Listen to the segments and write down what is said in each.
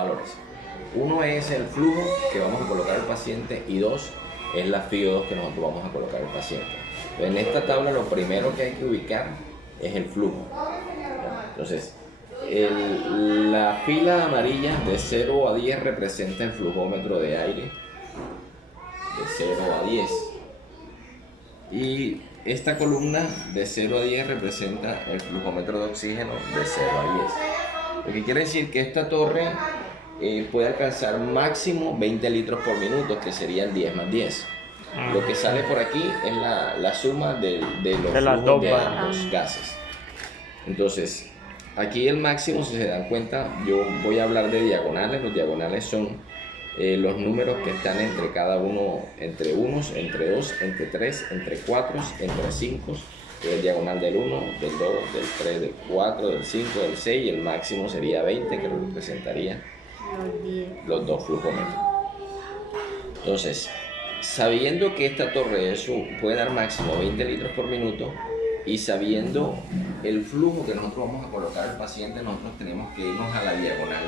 valores. Uno es el flujo que vamos a colocar al paciente y dos es la FIO2 que nosotros vamos a colocar al paciente. En esta tabla lo primero que hay que ubicar es el flujo. Entonces, la fila amarilla de 0 a 10 representa el flujómetro de aire de 0 a 10. Y esta columna de 0 a 10 representa el flujómetro de oxígeno de 0 a 10. Lo que quiere decir que esta torre puede alcanzar máximo 20 litros por minuto, que serían 10 más 10. Lo que sale por aquí es la suma de los flujos de ambos gases. Entonces, aquí el máximo, si se dan cuenta, yo voy a hablar de diagonales. Los diagonales son los números que están entre cada uno, entre unos, entre dos, entre tres, entre cuatro, entre cinco. El diagonal del 1, del 2, del 3, del 4, del 5, del 6 y el máximo sería 20, que representaría los dos flujómetros. Entonces, sabiendo que esta torre puede dar máximo 20 litros por minuto y sabiendo el flujo que nosotros vamos a colocar al paciente, nosotros tenemos que irnos a la diagonal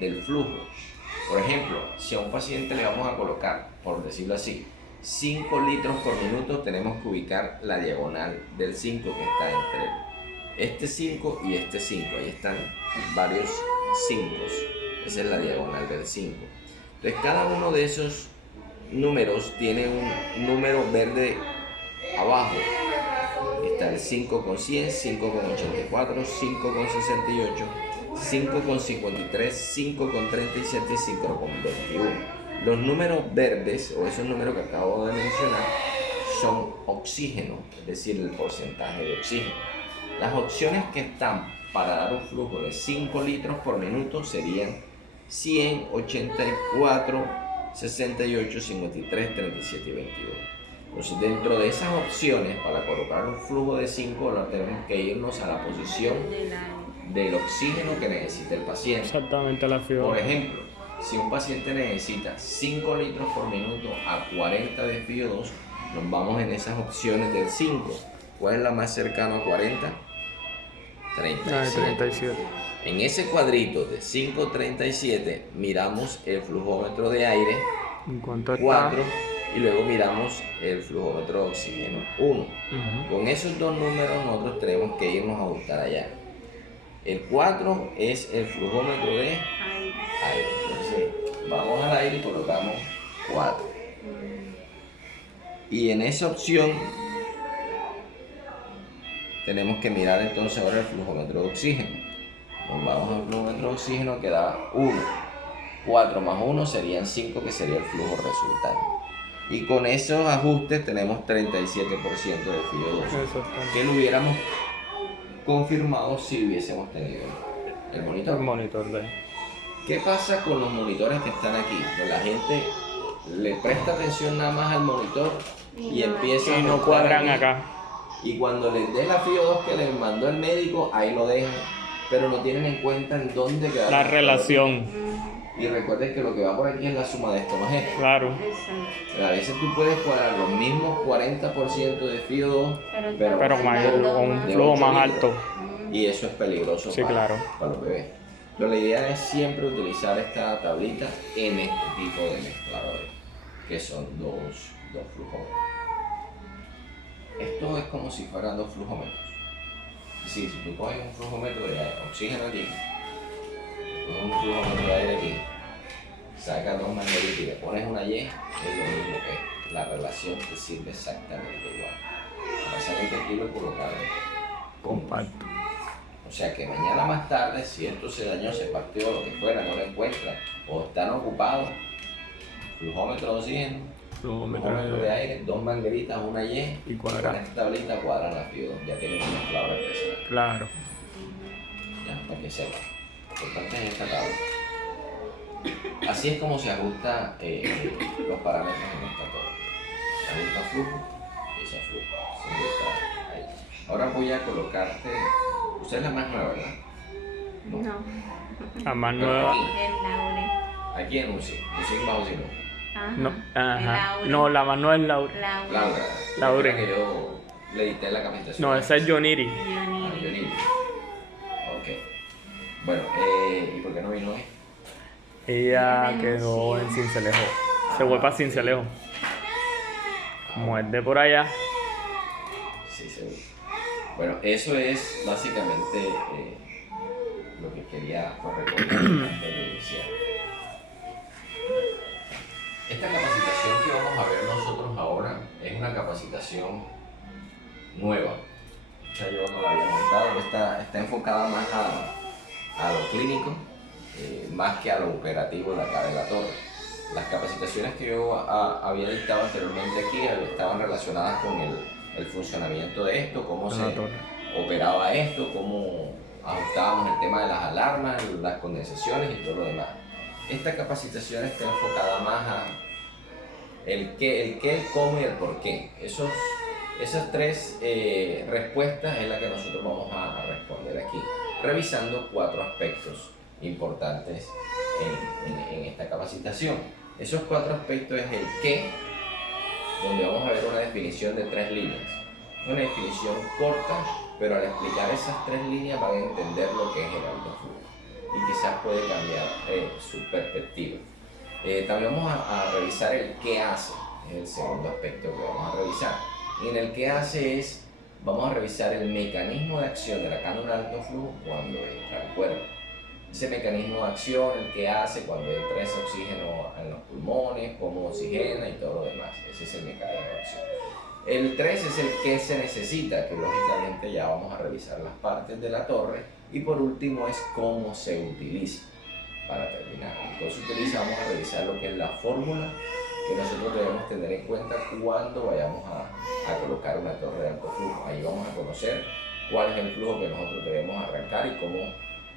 del flujo. Por ejemplo, si a un paciente le vamos a colocar, por decirlo así, 5 litros por minuto, tenemos que ubicar la diagonal del 5 que está entre este 5 y este 5. Ahí están varios 5. Esa es la diagonal del 5. Entonces, cada uno de esos números tiene un número verde abajo. Está el 5 con 100, 5 con 84, 5 con 68, 5 con 53, 5 con 37 y 5 con 21. Los números verdes, o esos números que acabo de mencionar, son oxígeno, es decir, el porcentaje de oxígeno. Las opciones que están para dar un flujo de 5 litros por minuto serían 100, 84, 68, 53, 37 y 22. Entonces, dentro de esas opciones, para colocar un flujo de 5, tenemos que irnos a la posición del oxígeno que necesita el paciente. Exactamente la figura. Por ejemplo, si un paciente necesita 5 litros por minuto a 40 de FiO2, nos vamos en esas opciones del 5. ¿Cuál es la más cercana a 40? 37. En ese cuadrito de 5.37 miramos el flujómetro de aire, ¿En cuánto está? 4, y luego miramos el flujómetro de oxígeno, 1. Con esos dos números nosotros tenemos que irnos a buscar allá. El 4 es el flujómetro de aire. Entonces, vamos al aire y colocamos 4. Y en esa opción tenemos que mirar entonces ahora el flujómetro de oxígeno. Nos vamos al flujómetro de oxígeno que da 1. 4 más 1 serían 5, que sería el flujo resultante. Y con esos ajustes tenemos 37% de FiO2, que lo hubiéramos confirmado si hubiésemos tenido el monitor. El monitor de... ¿Qué pasa con los monitores que están aquí? Pues la gente le presta atención nada más al monitor y empieza y no cuadran acá. Y cuando les dé la FiO2 que les mandó el médico, ahí lo dejan, pero no tienen en cuenta en dónde queda la relación. Y recuerden que lo que va por aquí es la suma de esto más esto. Claro. A veces tú puedes cuadrar los mismos 40% de FiO2, pero mayor, con un flujo más alto. Y eso es peligroso claro, para los bebés. Pero la idea es siempre utilizar esta tablita en este tipo de mezcladores, que son dos flujómetros. Esto es como si fueran dos flujómetros. Si tú coges un flujómetro de oxígeno aquí, un flujómetro de aire aquí, sacas dos mangueritas y le pones una Y, es lo mismo que la relación te sirve exactamente igual. Lo que pasa es que aquí lo colocaron compacto. O sea que mañana más tarde, si esto se dañó, se partió, lo que fuera, no lo encuentran o están ocupados, flujómetro de oxígeno, flujómetro de aire, dos mangueritas, una y cuadran. Con esta tablita cuadran la FiO2, ya tienen una palabra especial. Claro. Ya, para que sepan. Lo importante es esta tabla. Así es como se ajusta los parámetros en esta torre. Se ajusta flujo y ese flujo. Se ajusta ahí. Ahora voy a colocarte. Usted es la más nueva, ¿verdad? No. La más nueva. Aquí en UCI. UCI bajo si no. No, ajá. No, la más nueva es Laura. Laura. Que yo le edité la capacitación. No, esa es Joniri. Joniri. Ok. Bueno, ¿y por qué no vino hoy? Ella quedó en Sincelejo. Se fue para Sincelejo. Como es de por allá. Sí, seguro. Bueno, eso es básicamente lo que quería recordar antes de iniciar. Esta capacitación que vamos a ver nosotros ahora es una capacitación nueva. O sea, yo no la había montado, está enfocada más a lo clínico, más que a lo operativo de acá de la torre. Las capacitaciones que yo había dictado anteriormente aquí estaban relacionadas con el funcionamiento de esto, cómo se operaba esto, cómo ajustábamos el tema de las alarmas, las condensaciones y todo lo demás. Esta capacitación está enfocada más a el qué, el cómo y el por qué. Esas tres respuestas es la que nosotros vamos a responder aquí, revisando 4 aspectos importantes en esta capacitación. Esos 4 aspectos es el qué, donde vamos a ver una definición de 3 líneas. Una definición corta, pero al explicar esas 3 líneas van a entender lo que es el alto flujo y quizás puede cambiar su perspectiva. También vamos a revisar el qué hace, es el segundo aspecto que vamos a revisar. Y en el qué hace vamos a revisar el mecanismo de acción de la cánula de alto flujo cuando entra al cuerpo. Ese mecanismo de acción, el que hace cuando entra ese oxígeno en los pulmones, cómo oxigena y todo lo demás. Ese es el mecanismo de acción. El 3 es el que se necesita, que lógicamente ya vamos a revisar las partes de la torre. Y por último es cómo se utiliza. Para terminar, entonces vamos a revisar lo que es la fórmula que nosotros debemos tener en cuenta cuando vayamos a colocar una torre de alto flujo. Ahí vamos a conocer cuál es el flujo que nosotros debemos arrancar y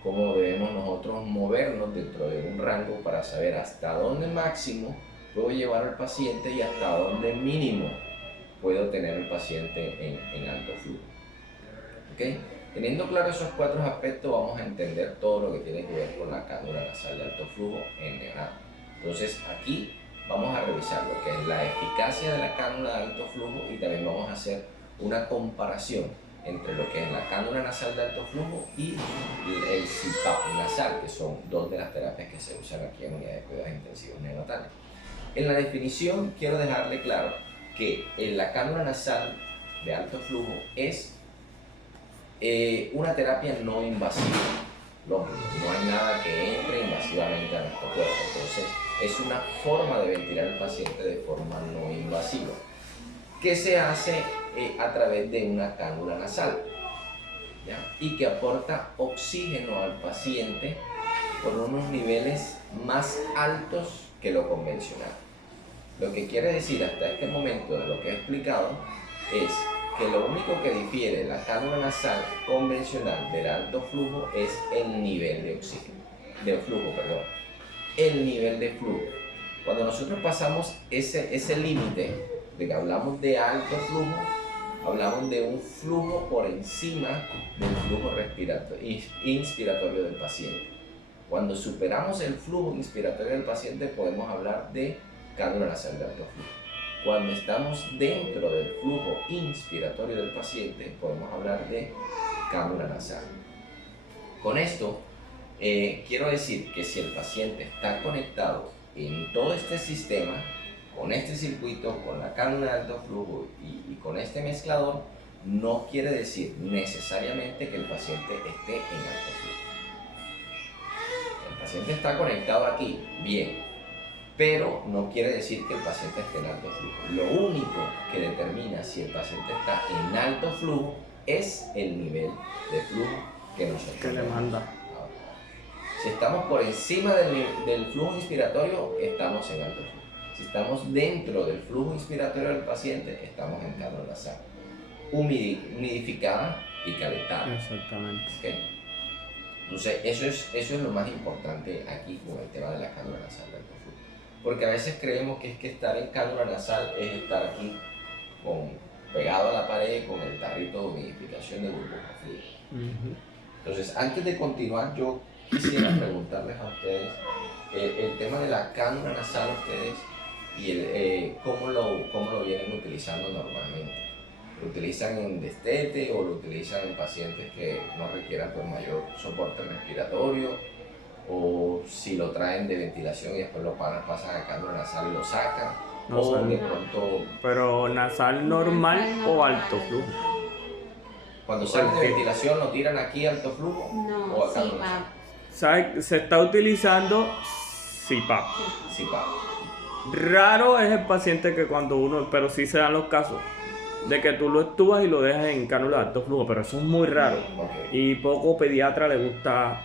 cómo debemos nosotros movernos dentro de un rango para saber hasta dónde máximo puedo llevar al paciente y hasta dónde mínimo puedo tener el paciente en alto flujo. ¿Okay? Teniendo claro esos 4 aspectos, vamos a entender todo lo que tiene que ver con la cánula nasal de alto flujo en neonato. Entonces aquí vamos a revisar lo que es la eficacia de la cánula de alto flujo y también vamos a hacer una comparación entre lo que es la cánula nasal de alto flujo y el CPAP nasal, que son 2 de las terapias que se usan aquí en unidades de cuidados intensivos neonatales. En la definición quiero dejarle claro que la cánula nasal de alto flujo es una terapia no invasiva. No hay nada que entre invasivamente a nuestro cuerpo. Entonces, es una forma de ventilar al paciente de forma no invasiva, que se hace a través de una cánula nasal, ¿ya? Y que aporta oxígeno al paciente por unos niveles más altos que lo convencional. Lo que quiere decir hasta este momento de lo que he explicado es que lo único que difiere la cánula nasal convencional del alto flujo es el nivel de oxígeno, el nivel de flujo. Cuando nosotros pasamos ese límite de que hablamos de alto flujo, hablamos de un flujo por encima del flujo inspiratorio del paciente. Cuando superamos el flujo inspiratorio del paciente podemos hablar de cánula nasal de alto flujo. Cuando estamos dentro del flujo inspiratorio del paciente, podemos hablar de cánula nasal. Con esto, quiero decir que si el paciente está conectado en todo este sistema, con este circuito, con la cánula de alto flujo y con este mezclador, no quiere decir necesariamente que el paciente esté en alto flujo. El paciente está conectado aquí, bien, pero no quiere decir que el paciente esté en alto flujo. Lo único que determina si el paciente está en alto flujo es el nivel de flujo que nosotros le manda. Si estamos por encima del flujo inspiratorio, estamos en alto flujo. Si estamos dentro del flujo inspiratorio del paciente, estamos en cánula nasal, humidificada y calentada. Exactamente. ¿Okay? Entonces, eso es lo más importante aquí con el tema de la cánula nasal de alto flujo. Porque a veces creemos que es que estar en cánula nasal es estar aquí pegado a la pared con el tarrito de humidificación de burbuja fría. Entonces, antes de continuar, yo quisiera preguntarles a ustedes el tema de la cánula nasal a ustedes y cómo lo vienen utilizando normalmente. ¿Lo utilizan en destete o lo utilizan en pacientes que no requieran mayor soporte respiratorio? o si lo traen de ventilación y después lo pasan a cánula nasal y lo sacan, o Nasal. de pronto Pero nasal normal o alto flujo. cuando salen de ¿Por qué? ventilación lo tiran aquí alto flujo o No, a sí, cánula nasal. ¿Sabes? Se está utilizando CPAP. Sí, pa. Raro es el paciente que cuando uno, pero sí se dan los casos de que tú lo extubas y lo dejas en cánula de alto flujo, pero eso es muy raro. Ok. Y poco pediatra le gusta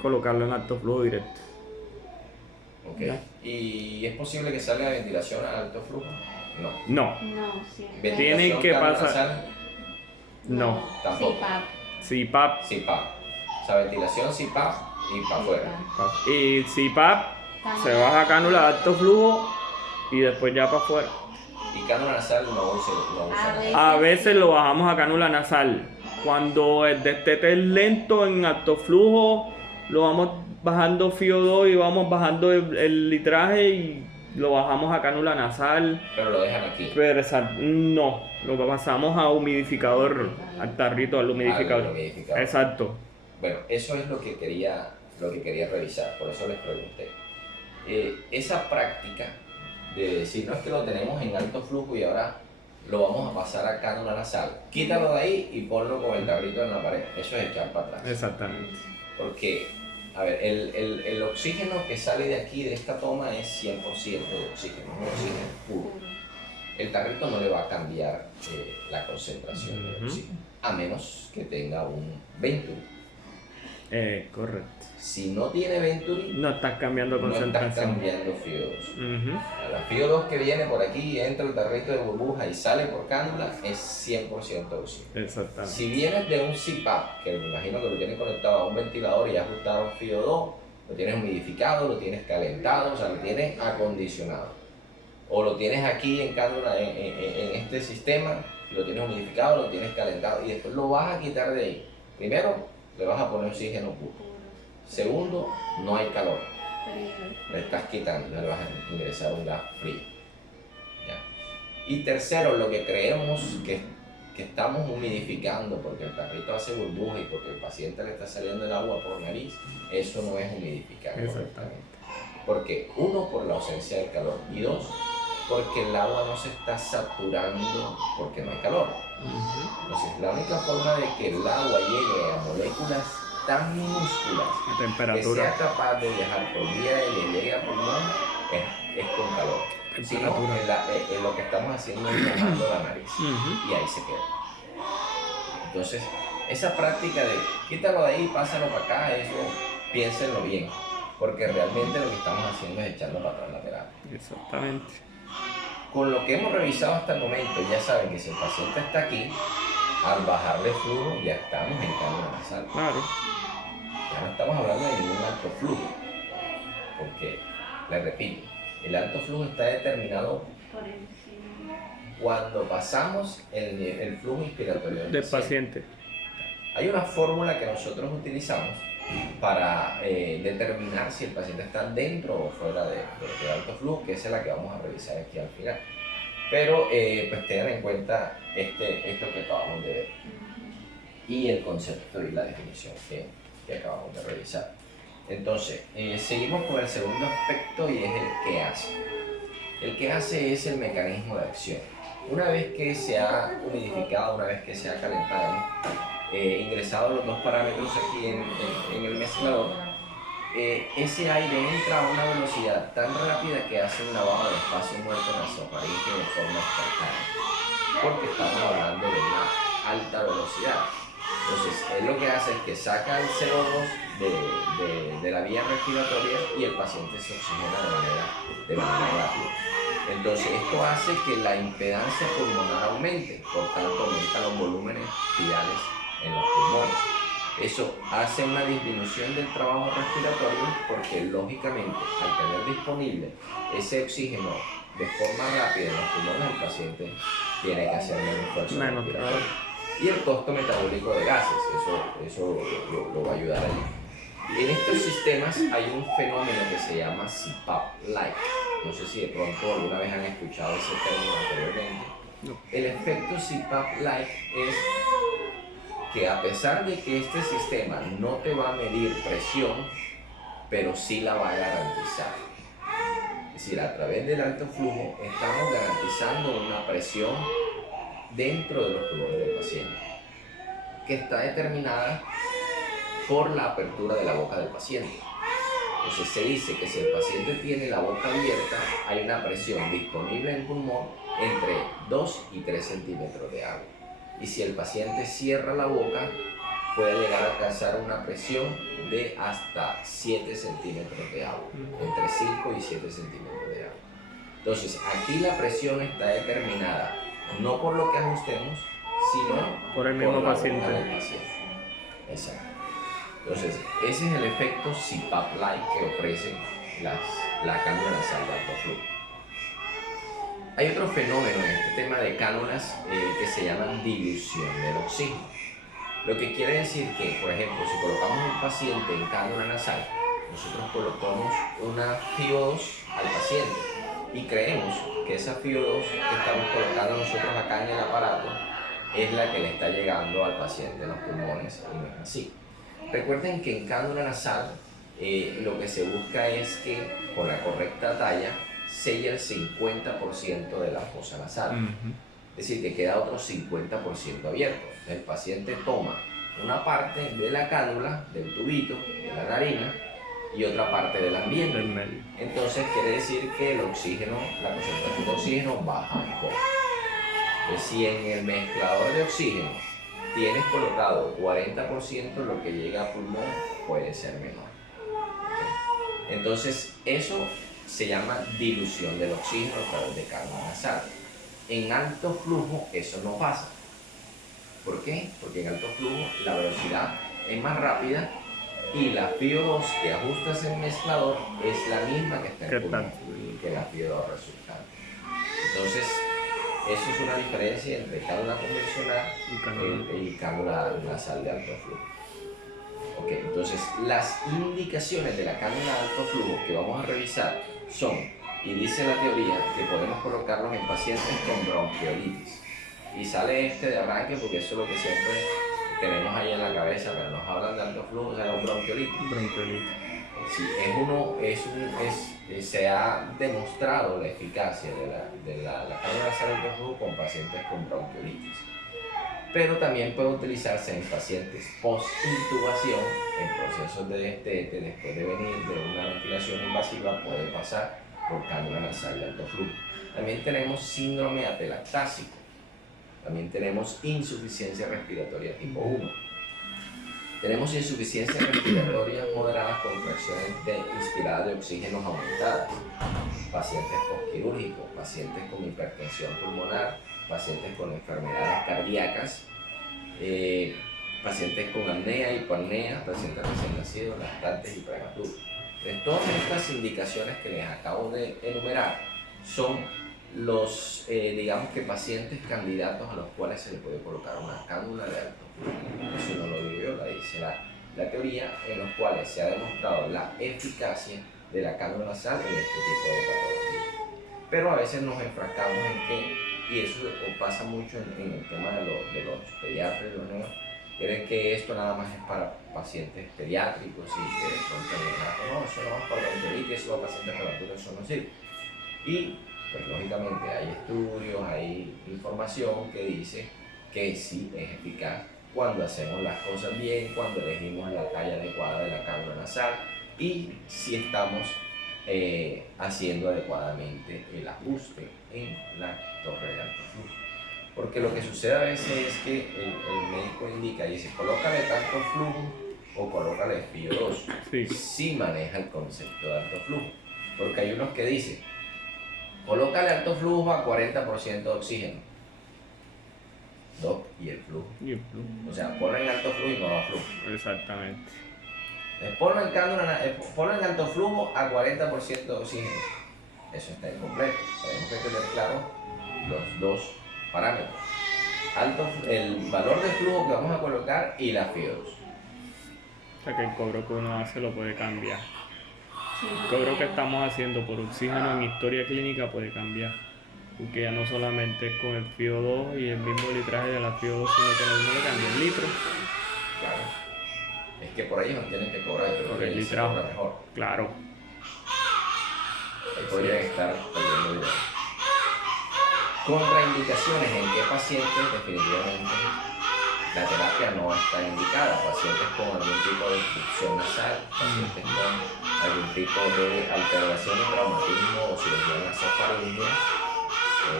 colocarlo en alto flujo directo. Ok. Ya. ¿Y es posible que salga de ventilación a alto flujo? No. No, No, sí. Ventilación que cánula pasar- nasal, no. tampoco. Sí, pap. CPAP. Sí, pa. O sea, ventilación sí, pa y para afuera. Y CPAP se baja a cánula de alto flujo y después ya para afuera. Y cánula nasal no usa A nada. A veces lo bajamos a cánula nasal. Cuando el destete es lento en alto flujo, lo vamos bajando FIO2 y vamos bajando el litraje y lo bajamos a cánula nasal. Pero lo dejan aquí. Pero no, lo pasamos a humidificador, al tarrito, al humidificador. Al humidificador. Exacto. Bueno, eso es lo que quería revisar, por eso les pregunté. Esa práctica de decir, no es que lo tenemos en alto flujo y ahora lo vamos a pasar a cánula nasal, quítalo de ahí y ponlo con el tarrito en la pared, eso es echar para atrás. Exactamente. Porque, a ver, el oxígeno que sale de aquí, de esta toma, es 100% de oxígeno, un oxígeno puro. El tarrito no le va a cambiar la concentración de Ujú. oxígeno, a menos que tenga un Venturi. Correcto. Si no tiene Venturi, No estás cambiando no estás concentración. cambiando FIO2. Ujú. La FIO2 que viene por aquí, entra el tarrito de burbuja y sale por cánula, es 100% oxígeno. Exactamente. Si vienes de un CPAP, que me imagino que lo tienes conectado a un ventilador y ya ajustaron FIO2, lo tienes humidificado, lo tienes calentado, o sea, lo tienes acondicionado. O lo tienes aquí en cánula, en este sistema, lo tienes humidificado, lo tienes calentado y después lo vas a quitar de ahí. Primero, le vas a poner oxígeno puro. Segundo, no hay calor. Le estás quitando, le vas a ingresar un gas frío. ¿Ya? Y tercero, lo que creemos que estamos humidificando porque el tarrito hace burbuja y porque el paciente le está saliendo el agua por nariz, eso no es humidificar correctamente. Porque uno, por la ausencia del calor, y dos, porque el agua no se está saturando porque no hay calor. Entonces, la única forma de que el agua llegue a moléculas tan minúsculas La que temperatura. sea capaz de viajar por vía y le llegue a pulmón es con calor. Si no, Temperatura. lo que estamos haciendo es mojando la nariz Ujú. y ahí se queda. Entonces, esa práctica de quítalo de ahí, pásalo para acá, eso piénsenlo bien, porque realmente lo que estamos haciendo es echarlo para atrás la terapia. Exactamente. Con lo que hemos revisado hasta el momento, ya saben que si el paciente está aquí, al bajarle flujo ya estamos en cánula nasal. Claro. Ya no estamos hablando de ningún alto flujo, porque, les repito, el alto flujo está determinado cuando pasamos el flujo inspiratorio Del paciente. Hay una fórmula que nosotros utilizamos para determinar si el paciente está dentro o fuera del alto flujo, que esa es la que vamos a revisar aquí al final. Pero pues tengan en cuenta esto que acabamos de ver y el concepto y la definición que acabamos de revisar. Entonces, seguimos con el segundo aspecto y es el qué hace. El qué hace es el mecanismo de acción. Una vez que se ha humidificado, una vez que se ha calentado, ingresado los dos parámetros aquí en el mezclador, ese aire entra a una velocidad tan rápida que hace un lavado de espacio muerto nasofaríngeo de forma instantánea, porque estamos hablando de una alta velocidad. Entonces, él lo que hace es que saca el CO2 de la vía respiratoria y el paciente se oxigena de manera rápida. Entonces, esto hace que la impedancia pulmonar aumente, por tanto, aumenta los volúmenes virales en los pulmones. Eso hace una disminución del trabajo respiratorio porque, lógicamente, al tener disponible ese oxígeno de forma rápida en los pulmones, el paciente tiene que hacer menos esfuerzo respiratorio. Y el costo metabólico de gases, eso lo va a ayudar ahí. En estos sistemas hay un fenómeno que se llama CPAP-like. No sé si de pronto alguna vez han escuchado ese término anteriormente. No. El efecto CPAP-like es que a pesar de que este sistema no te va a medir presión, pero sí la va a garantizar. Es decir, a través del alto flujo estamos garantizando una presión dentro de los pulmones del paciente, que está determinada por la apertura de la boca del paciente. Entonces se dice que si el paciente tiene la boca abierta, hay una presión disponible en el pulmón entre 2 y 3 centímetros de agua. Y si el paciente cierra la boca, puede llegar a alcanzar una presión de hasta 7 centímetros de agua, entre 5 y 7 centímetros de agua. Entonces aquí la presión está determinada no por lo que ajustemos, sino por el mismo la paciente. boca del paciente. Exacto. Entonces, ese es el efecto CPAP-like que ofrece la cánula nasal de alto flujo. Hay otro fenómeno en este tema de cánulas que se llama dilución del oxígeno. Lo que quiere decir que, por ejemplo, si colocamos un paciente en cánula nasal, nosotros colocamos una FiO2 al paciente y creemos que esa FiO2 que estamos colocando nosotros acá en el aparato es la que le está llegando al paciente en los pulmones, y no es así. Recuerden que en cánula nasal lo que se busca es que con la correcta talla sella el 50% de la fosa nasal. Es decir, que queda otro 50% abierto. El paciente toma una parte de la cánula, del tubito, de la narina, y otra parte del ambiente. Del medio. Entonces quiere decir que el oxígeno, la concentración de oxígeno baja un poco. Entonces, si en el mezclador de oxígeno tienes colocado 40%, lo que llega a pulmón puede ser menor. ¿Okay? Entonces eso se llama dilución del oxígeno a través de cánula nasal. En alto flujo eso no pasa. ¿Por qué? Porque en alto flujo la velocidad es más rápida y la FiO2 que ajustas en el mezclador es la misma que está en el pulmón, que la FiO2 resultante. Entonces, eso es una diferencia entre cánula convencional y cánula nasal de alto flujo. Okay, entonces, las indicaciones de la cánula de alto flujo que vamos a revisar son, y dice la teoría, que podemos colocarlos en pacientes con bronquiolitis. Y sale este de arranque porque eso es lo que siempre tenemos ahí en la cabeza, pero nos hablan de alto flujo, o sea, la bronquiolitis. Sí, se ha demostrado la eficacia de la cánula nasal de alto flujo con pacientes con bronquiolitis. Pero también puede utilizarse en pacientes post-intubación, en procesos de destete, después de venir de una ventilación invasiva, puede pasar por cánula nasal de alto flujo. También tenemos síndrome atelactásico. También tenemos insuficiencia respiratoria tipo 1. Tenemos insuficiencia respiratoria moderada con fracciones inspiradas de oxígenos aumentadas. Pacientes postquirúrgicos, pacientes con hipertensión pulmonar, pacientes con enfermedades cardíacas, pacientes con apnea, hipoapnea, pacientes recién nacidos, lactantes y prematuros. Entonces, todas estas indicaciones que les acabo de enumerar son los, digamos que pacientes candidatos a los cuales se le puede colocar una cánula de alto flujo. Eso no lo digo yo, lo dice la teoría, en los cuales se ha demostrado la eficacia de la cánula nasal en este tipo de patología. Pero a veces nos enfrascamos en que, y eso pasa mucho en el tema de los pediatras y los niños, creen que esto nada más es para pacientes pediátricos y que de pronto no, eso no es para bronquiolitis, eso va a pacientes prematuros, eso no sirve. Y pues lógicamente hay estudios, hay información que dice que sí es eficaz cuando hacemos las cosas bien, cuando elegimos la talla adecuada de la cánula nasal y si estamos haciendo adecuadamente el ajuste en la torre de alto flujo. Porque lo que sucede a veces es que el médico indica, dice, colócale tanto flujo o colócale FiO2. Sí maneja el concepto de alto flujo. Porque hay unos que dicen, colócale alto flujo a 40% de oxígeno. Y el flujo. O sea, ponlo en alto flujo y no da flujo. Exactamente. Ponlo en alto flujo a 40% de oxígeno. Eso está incompleto. Tenemos que tener claro los dos parámetros. El valor de flujo que vamos a colocar y la FiO2. O sea que el cobro que uno hace lo puede cambiar. El cobro que estamos haciendo por oxígeno en historia clínica puede cambiar. Porque ya no solamente es con el FiO2 y el mismo litraje de la FiO2, sino que uno le cambia el litro. Claro. Es que por ahí nos tienen que cobrar, pero Por el ahí se litraje. cobra mejor. Claro. Ahí podrían estar perdiendo dinero. Contraindicaciones: ¿en qué pacientes definitivamente la terapia no está indicada? Pacientes con algún tipo de obstrucción nasal, pacientes con algún tipo de alteración de traumatismo o cirugía nasofaríngea,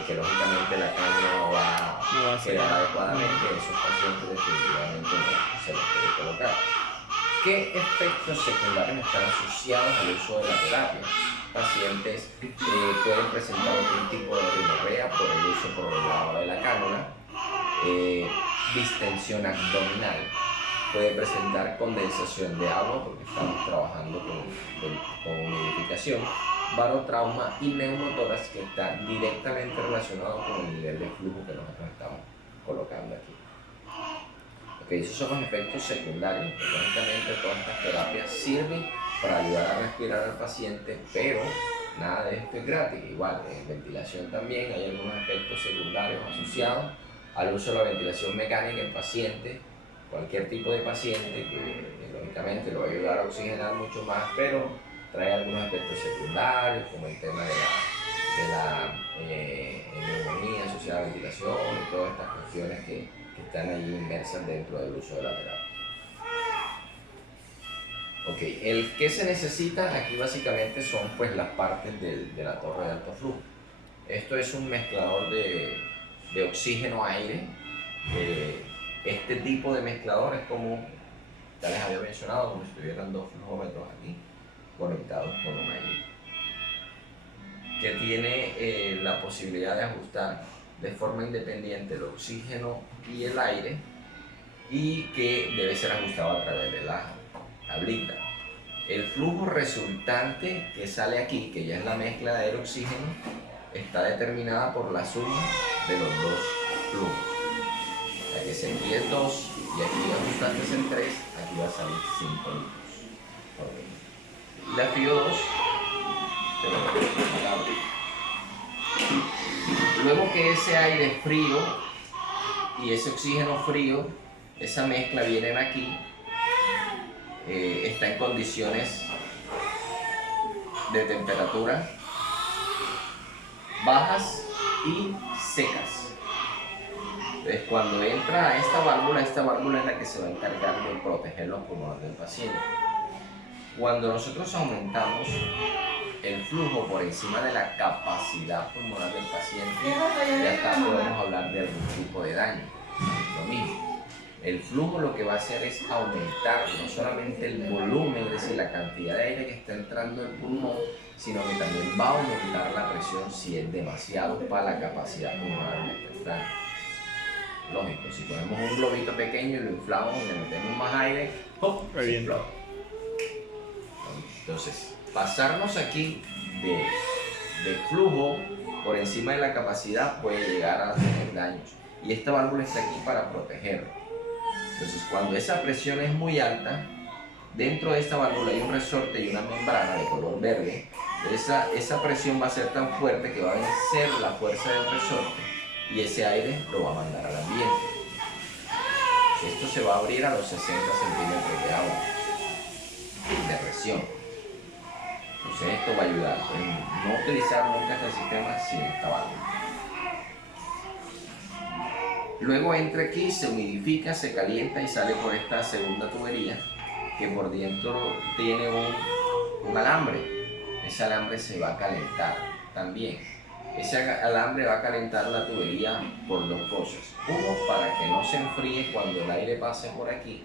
que lógicamente la cánula no va a quedar adecuadamente. Esos pacientes definitivamente no se los puede colocar. ¿Qué efectos secundarios están asociados al uso de la terapia? Pacientes pueden presentar algún tipo de rinorrea por el uso prolongado de la cánula, distensión abdominal, puede presentar condensación de agua porque estamos trabajando con humidificación, barotrauma y neumotórax, que está directamente relacionado con el nivel de flujo que nosotros estamos colocando aquí. Okay, esos son los efectos secundarios. Lógicamente todas estas terapias sirven para ayudar a respirar al paciente, pero nada de esto es gratis. Igual, en ventilación también hay algunos efectos secundarios asociados al uso de la ventilación mecánica en pacientes, cualquier tipo de paciente, que lógicamente lo va a ayudar a oxigenar mucho más, pero trae algunos efectos secundarios, como el tema de la neumonía asociada a la ventilación y todas estas cuestiones que están ahí inmersas dentro del uso de la terapia. Ok, el que se necesita aquí básicamente son pues las partes de la torre de alto flujo. Esto es un mezclador de oxígeno-aire. Este tipo de mezclador es como ya les había mencionado, como si estuvieran dos flujómetros aquí conectados con un aire, que tiene la posibilidad de ajustar de forma independiente el oxígeno y el aire, y que debe ser ajustado a través de la tablita. El flujo resultante que sale aquí, que ya es la mezcla de aire-oxígeno, está determinada por la suma de los dos flujos. O sea que si aquí es 2 y aquí ajustaste en 3, aquí va a salir 5 litros. Okay. Y la FIO2 te lo voy a poner. Luego que ese aire frío y ese oxígeno frío, esa mezcla vienen aquí, está en condiciones de temperatura bajas y secas. Entonces, cuando entra a esta válvula es la que se va a encargar de proteger los pulmones del paciente. Cuando nosotros aumentamos el flujo por encima de la capacidad pulmonar del paciente, ya acá podemos hablar de algún tipo de daño. Lo mismo, el flujo lo que va a hacer es aumentar no solamente el volumen, es decir, la cantidad de aire que está entrando al pulmón, sino que también va a aumentar la presión si es demasiado para la capacidad pulmonar de este están. Lógico, si ponemos un globito pequeño y lo inflamos y le metemos más aire, ¡pum!, se explota. Entonces, pasarnos aquí de flujo por encima de la capacidad puede llegar a tener daños, y esta válvula está aquí para protegerlo. Entonces, cuando esa presión es muy alta, dentro de esta válvula hay un resorte y una membrana de color verde. Esa presión va a ser tan fuerte que va a vencer la fuerza del resorte y ese aire lo va a mandar al ambiente. Esto se va a abrir a los 60 centímetros de agua de presión. Entonces esto va a ayudar. No utilizar nunca este sistema sin esta válvula. Luego entra aquí, se humidifica, se calienta y sale por esta segunda tubería, que por dentro tiene un alambre. Ese alambre se va a calentar también. Ese alambre va a calentar la tubería por dos cosas. Uno, para que no se enfríe cuando el aire pase por aquí.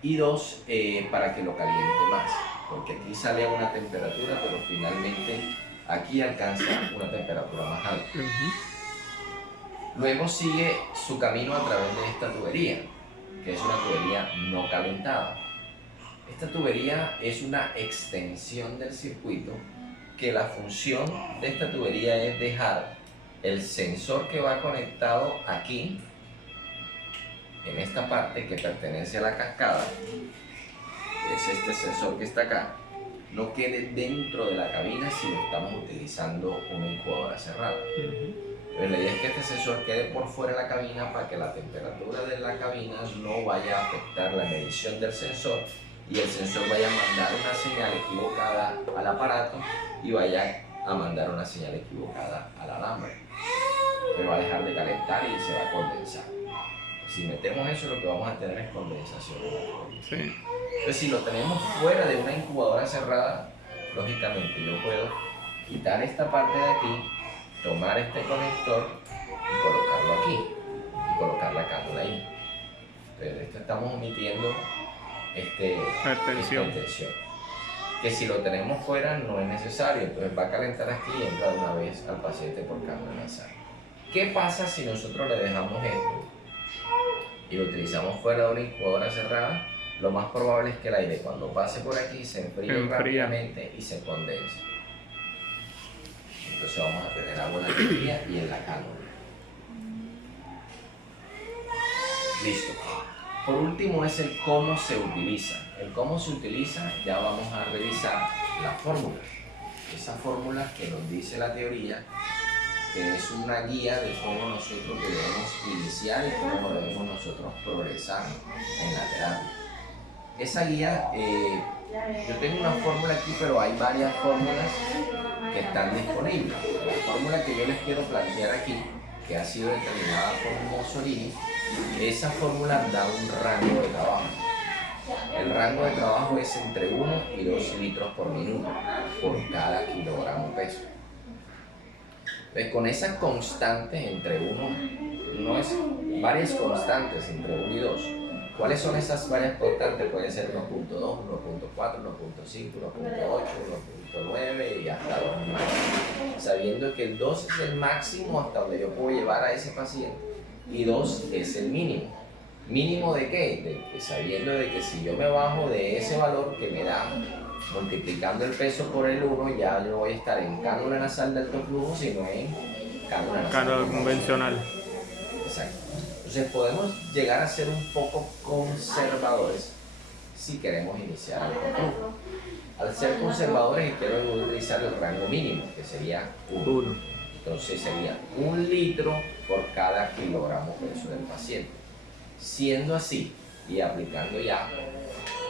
Y dos, para que lo caliente más. Porque aquí sale a una temperatura, pero finalmente aquí alcanza una temperatura más alta. Luego sigue su camino a través de esta tubería, que es una tubería no calentada. Esta tubería es una extensión del circuito, que la función de esta tubería es dejar el sensor que va conectado aquí, en esta parte que pertenece a la cascada, que es este sensor que está acá, no quede dentro de la cabina si lo estamos utilizando una incubadora cerrada. Pero la idea es que este sensor quede por fuera de la cabina para que la temperatura de la cabina no vaya a afectar la medición del sensor y el sensor vaya a mandar una señal equivocada al aparato y vaya a mandar una señal equivocada al alambre. Pero va a dejar de calentar y se va a condensar. Si metemos eso, lo que vamos a tener es condensación. Sí. Entonces, si lo tenemos fuera de una incubadora cerrada, lógicamente yo puedo quitar esta parte de aquí, tomar este conector y colocarlo aquí, y colocar la cánula ahí. Entonces, esto estamos omitiendo esta extensión. Que si lo tenemos fuera no es necesario, entonces va a calentar aquí y entra de una vez al paciente por cánula nasal. ¿Qué pasa si nosotros le dejamos esto y lo utilizamos fuera de una incubadora cerrada? Lo más probable es que el aire cuando pase por aquí se enfríe rápidamente y se condense. Entonces vamos a tener agua en la tubería y en la cánula. Listo. Por último es el cómo se utiliza. El cómo se utiliza ya vamos a revisar la fórmula. Esa fórmula que nos dice la teoría, que es una guía de cómo nosotros debemos iniciar y cómo debemos nosotros progresar en la terapia. Esa guía, yo tengo una fórmula aquí, pero hay varias fórmulas que están disponibles. La fórmula que yo les quiero plantear aquí, que ha sido determinada por Mussolini, esa fórmula da un rango de trabajo. El rango de trabajo es entre 1 y 2 litros por minuto por cada kilogramo peso. Entonces, con esas constantes entre 1, no es varias constantes entre 1 y 2. ¿Cuáles son esas varias constantes? Pueden ser 1.2, 1.4, 1.5, 1.8, 1.9 y hasta 2 más. Sabiendo que el 2 es el máximo hasta donde yo puedo llevar a ese paciente y 2 es el mínimo. ¿Mínimo de qué? Sabiendo de que si yo me bajo de ese valor que me da, multiplicando el peso por el 1, ya yo voy a estar en cánula nasal de alto flujo, sino en cánula nasal convencional. Exacto. Entonces podemos llegar a ser un poco conservadores si queremos iniciar alto flujo. Al ser conservadores quiero utilizar el rango mínimo, que sería 1. Entonces sería 1 litro por cada kilogramo peso del paciente. Siendo así y aplicando ya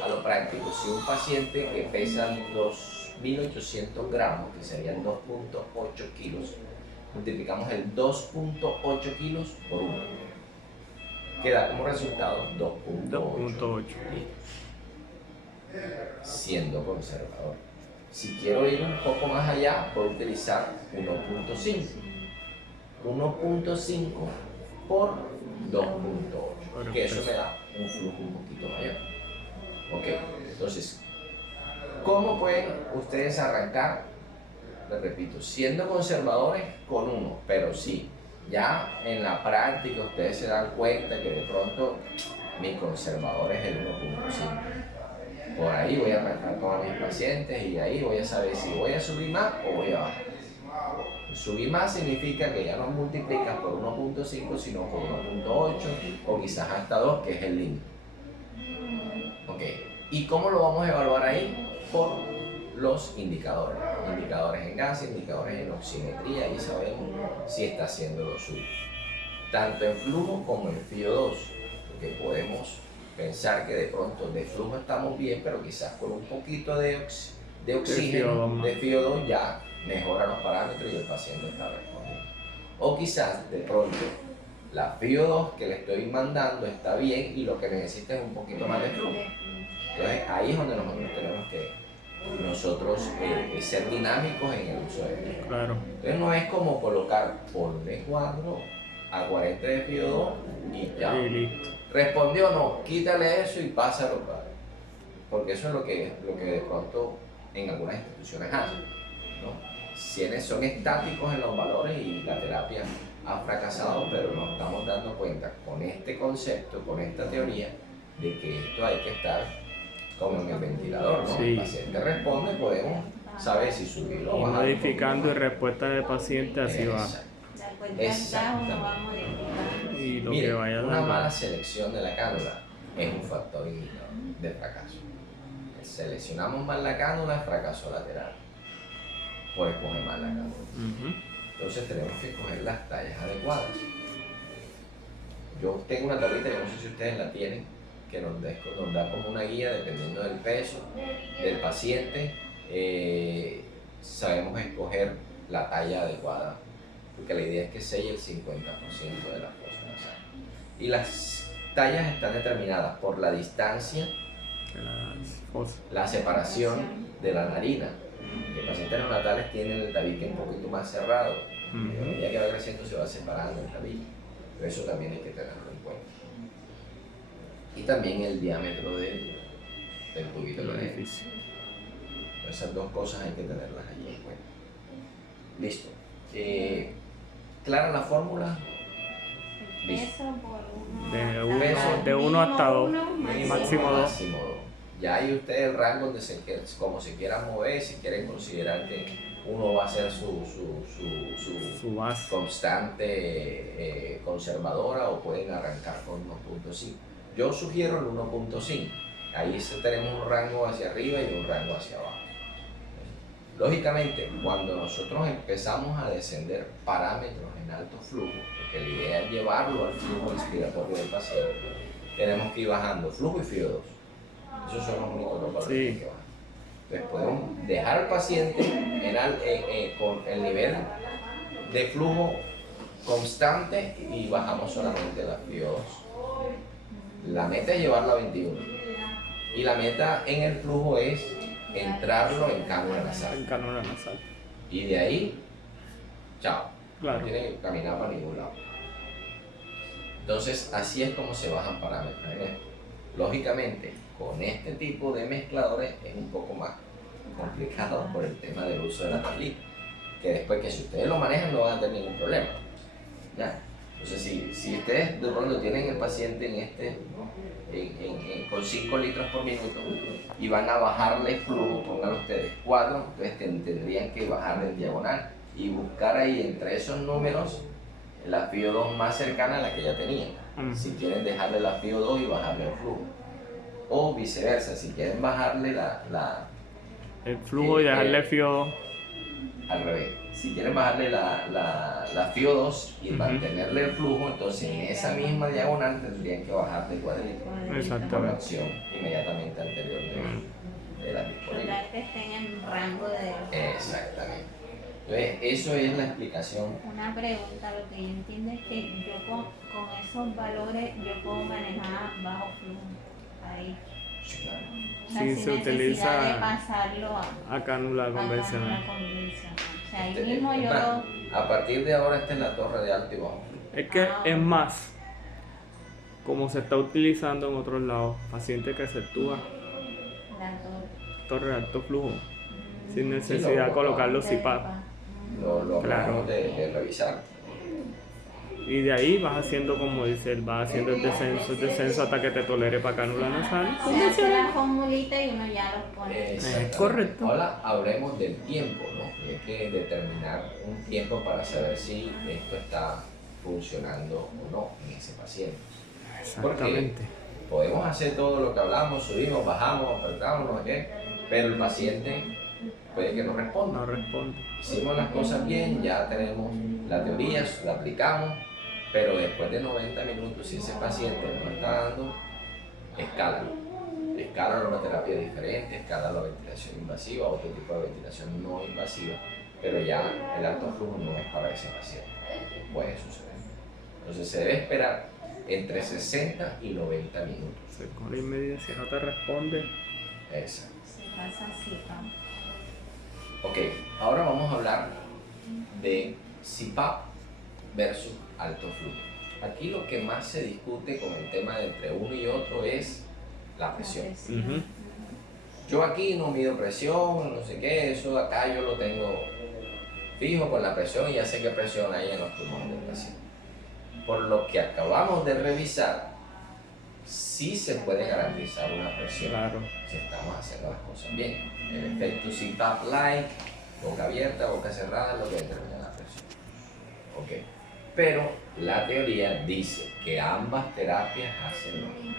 a lo práctico, si un paciente que pesa 2.800 gramos, que serían 2.8 kilos, multiplicamos el 2.8 kilos por 1, queda como resultado 2.8 litros, siendo conservador. Si quiero ir un poco más allá, puedo utilizar 1.5. 1.5 por 2.8, que eso me da un flujo un poquito mayor. Ok, entonces, ¿cómo pueden ustedes arrancar? Les repito, siendo conservadores con 1, pero sí, ya en la práctica ustedes se dan cuenta que de pronto mi conservador es el 1.5. Por ahí voy a arrancar con mis pacientes y ahí voy a saber si voy a subir más o voy a bajar. Subir más significa que ya no multiplicas por 1.5 sino por 1.8 o quizás hasta 2, que es el límite. Ok, ¿y cómo lo vamos a evaluar ahí? Por los indicadores. Indicadores en gas, indicadores en oximetría, y sabemos si está haciendo lo suyo. Tanto en flujo como en FiO2, porque podemos pensar que de pronto de flujo estamos bien, pero quizás con un poquito de oxígeno, de FiO2 ya mejora los parámetros y el paciente está respondiendo. O quizás de pronto la FiO2 que le estoy mandando está bien y lo que necesita es un poquito más de flujo. Entonces ahí es donde nosotros tenemos que ser dinámicos en el uso de esto. Claro. Entonces no es como colocar ponle 4 a 40 de FiO2 y ya. Y listo. Respondió no, quítale eso y pásalo, porque eso es lo que de pronto en algunas instituciones hacen, ¿no? Son estáticos en los valores y la terapia ha fracasado, pero nos estamos dando cuenta con este concepto, con esta teoría, de que esto hay que estar como en el ventilador, ¿no? Sí. El paciente responde, podemos saber si subirlo o bajarlo. Modificando y respuesta del paciente así va. Exactamente. Y lo Mire, que vaya una dando. mala selección de la cánula es un factor de fracaso. Seleccionamos mal la cánula, fracaso lateral, por escoger mal la cánula. Entonces tenemos que escoger las tallas adecuadas. Yo tengo una tablita, yo no sé si ustedes la tienen, que nos da como una guía dependiendo del peso del paciente. Sabemos escoger la talla adecuada, porque la idea es que selle el 50% de la fosa nasal. Y las tallas están determinadas por la distancia, la separación de la narina. Los pacientes neonatales tienen el tabique un poquito más cerrado, y a medida que va creciendo se va separando el tabique, pero eso también hay que tenerlo en cuenta. Y también el diámetro del tubito del orificio. Esas dos cosas hay que tenerlas allí en cuenta. Listo. ¿Clara la fórmula? Listo. De 1 hasta 2, máximo 2. Ya hay usted el rango donde como se quiera mover, si quieren considerar que uno va a ser su base constante conservadora, o pueden arrancar con 1.5. Yo sugiero el 1.5. Ahí tenemos un rango hacia arriba y un rango hacia abajo. Lógicamente, cuando nosotros empezamos a descender parámetros en alto flujo, porque la idea es llevarlo al flujo respiratorio del paciente, tenemos que ir bajando flujo y FiO2. Esos son los únicos dos valores que hay que bajar. Entonces podemos dejar al paciente con el nivel de flujo constante y bajamos solamente la FiO2. La meta es llevarla a 21. Y la meta en el flujo es entrarlo en cánula nasal. Y de ahí, chao. Claro. No tiene que caminar para ningún lado. Entonces, así es como se bajan parámetros en esto. Lógicamente, con este tipo de mezcladores es un poco más complicado por el tema del uso de la tablita, que después, que si ustedes lo manejan, no van a tener ningún problema. ¿Ya? Entonces, si ustedes de pronto tienen el paciente con 5 litros por minuto y van a bajarle el flujo, pónganlo ustedes 4, entonces tendrían que bajarle en diagonal y buscar ahí entre esos números la FiO2 más cercana a la que ya tenían. Si quieren dejarle la FiO2 y bajarle el flujo. O viceversa, si quieren bajarle el flujo y dejarle FiO2. Al revés. Si quieren bajarle la FiO2 y mantenerle el flujo, entonces en esa misma diagonal tendrían que bajarle el cuadrito. Por la acción inmediatamente anterior de la disponibilidad. Que estén en rango de... Exactamente. Entonces, eso es la explicación. Una pregunta, lo que yo entiendo es que yo con esos valores yo puedo manejar bajo flujo. Ahí. Sí, claro. Sí, se utiliza de pasarlo a cánula convencional. O sea, ahí mismo yo A partir de ahora esta es la torre de alto y bajo. Es que es más, como se está utilizando en otros lados, paciente que se actúa torre de alto flujo, sin necesidad de colocar los CPAP. Lo acabamos de revisar. Y de ahí vas haciendo, como dice él, vas haciendo el descenso hasta que te tolere para cánula nasal. Se hace la formulita y uno ya los pone. Es correcto. Ahora hablemos del tiempo, ¿no? Y hay que determinar un tiempo para saber si esto está funcionando o no en ese paciente. Exactamente. Porque podemos hacer todo lo que hablamos, subimos, bajamos, apretamos, no sé qué, pero el paciente puede que no responda. No responde. Hicimos las cosas bien, ya tenemos la teoría, la aplicamos, pero después de 90 minutos, si ese paciente no está dando, escálalo. Escálalo a una terapia diferente, escálalo a ventilación invasiva, otro tipo de ventilación no invasiva, pero ya el alto flujo no es para ese paciente. Puede suceder. Entonces se debe esperar entre 60 y 90 minutos. Con la inmediata, si no te responde. Exacto. Se pasa así, Ok, ahora vamos a hablar de CPAP versus alto flujo. Aquí lo que más se discute con el tema de entre uno y otro es la presión. Yo aquí no mido presión, no sé qué, eso acá yo lo tengo fijo con la presión y ya sé qué presión hay en los pulmones del paciente. Por lo que acabamos de revisar, sí se puede garantizar una presión si estamos haciendo las cosas bien. El efecto CPAP-like, boca abierta, boca cerrada, es lo que determina la presión. Okay. Pero la teoría dice que ambas terapias hacen lo mismo.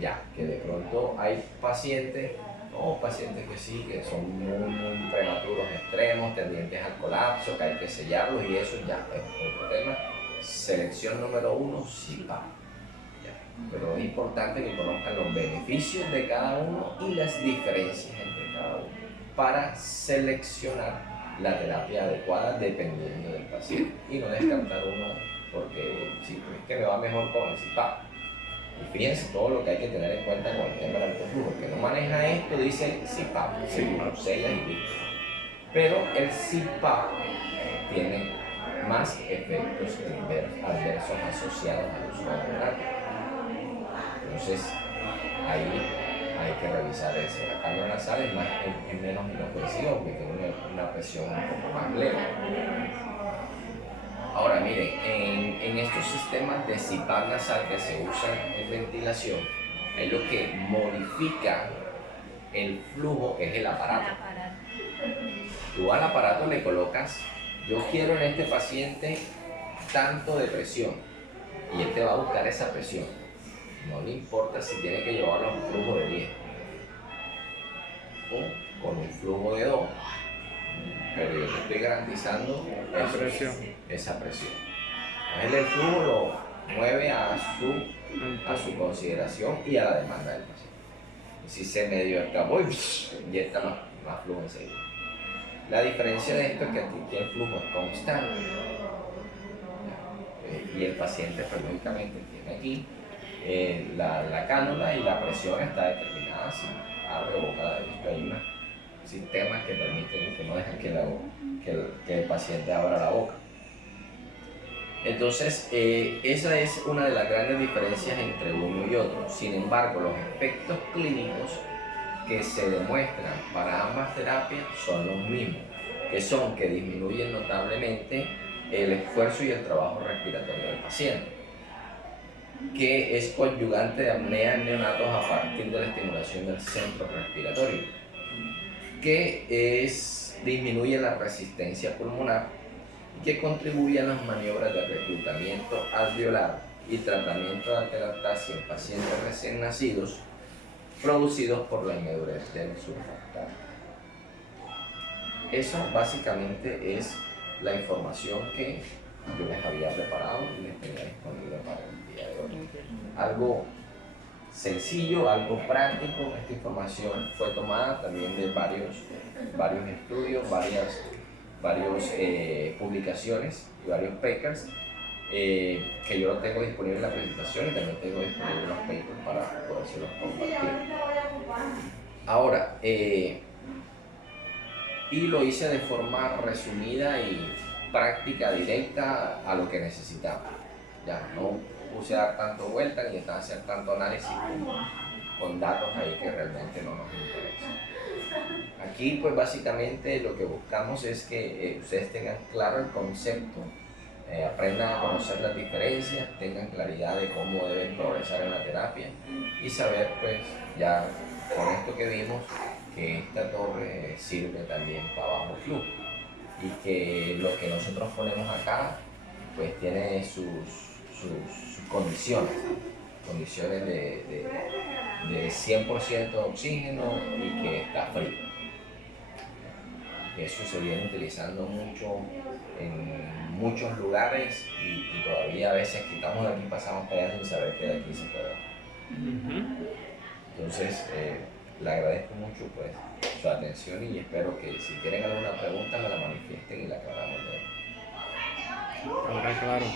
Ya, que de pronto hay pacientes que sí, que son muy prematuros extremos, tendientes al colapso, que hay que sellarlos y eso ya es otro tema. Selección número 1, CPAP. pero es importante que conozcan los beneficios de cada uno y las diferencias entre cada uno para seleccionar la terapia adecuada dependiendo del paciente y no descartar uno porque sí, pues es que me va mejor con el CPAP. Y fíjense todo lo que hay que tener en cuenta con el tema del alto-flujo. El que no maneja esto dice CPAP, seguro, sellas y listo. Pero el CPAP tiene más efectos adversos asociados al uso de la terapia. Entonces, ahí hay que revisar eso. La cánula nasal es menos inofensiva porque tiene una presión un poco más leve. Ahora miren, en estos sistemas de CPAP nasal que se usan en ventilación, es lo que modifica el flujo es el aparato. Tú al aparato le colocas, yo quiero en este paciente tanto de presión, y él te va a buscar esa presión. No le importa si tiene que llevarlo a un flujo de 10 o con un flujo de 2. Pero yo te estoy garantizando esa presión. Entonces el flujo lo mueve a su consideración y a la demanda del paciente. Y si se medio acabó, ya está más flujo enseguida. La diferencia de esto es que aquí el flujo es constante. Y el paciente, pues, lógicamente, tiene aquí la cánula y la presión está determinada si abre o boca. Hay unos sistemas que permiten que no dejan que el paciente abra la boca. Entonces, esa es una de las grandes diferencias entre uno y otro. Sin embargo, los efectos clínicos que se demuestran para ambas terapias son los mismos, que son que disminuyen notablemente el esfuerzo y el trabajo respiratorio del paciente, que es conyugante de apnea en neonatos a partir de la estimulación del centro respiratorio, que disminuye la resistencia pulmonar y que contribuye a las maniobras de reclutamiento alveolar y tratamiento de atelectasia en pacientes recién nacidos producidos por la inmadurez del surfactante. Eso básicamente es la información que yo les había preparado y les tenía disponible para el día de hoy. Algo sencillo, algo práctico. Esta información fue tomada también de varios estudios, varias publicaciones y varios papers que yo tengo disponible en la presentación y también tengo disponibles los papers para podérselos compartir. Ahora, y lo hice de forma resumida y práctica, directa a lo que necesitaba. Ya no puse a dar tanto vuelta ni a hacer tanto análisis con datos ahí que realmente no nos interesan. Aquí pues básicamente lo que buscamos es que ustedes tengan claro el concepto, aprendan a conocer las diferencias, tengan claridad de cómo deben progresar en la terapia y saber pues ya con esto que vimos que esta torre sirve también para bajo flujo y que lo que nosotros ponemos acá pues tiene sus condiciones de 100% de oxígeno y que está frío. Eso se viene utilizando mucho en muchos lugares y todavía a veces quitamos de aquí y pasamos para allá sin saber que de aquí se puede. Entonces, le agradezco mucho pues su atención y espero que si tienen alguna pregunta me la manifiesten y la aclaramos de hoy. Ahora claro.